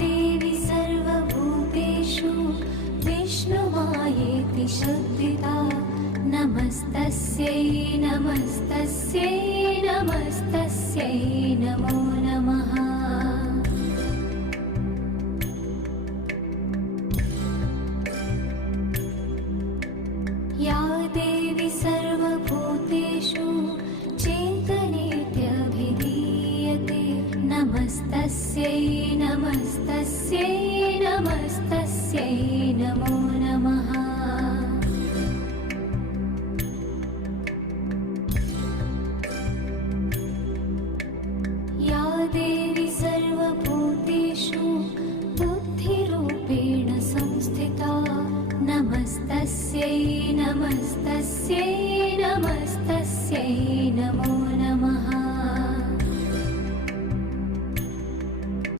देवी सर्वभूतेषु विष्णुमायेति शुद्धिता नमस्तस्यै नमस्तस्यै नमस्तस्यै नमो नमः। या देवी सर्वभूतेषु चेतनेत्यभिधीयते नमस्तस्यै नमस्तस्यै नमस्तस्यै नमो नमः। या देवी सर्वभूतेषु बुद्धिरूपेण संस्थिता नमस्तस्यै नमस्तस्यै नमस्तस्यै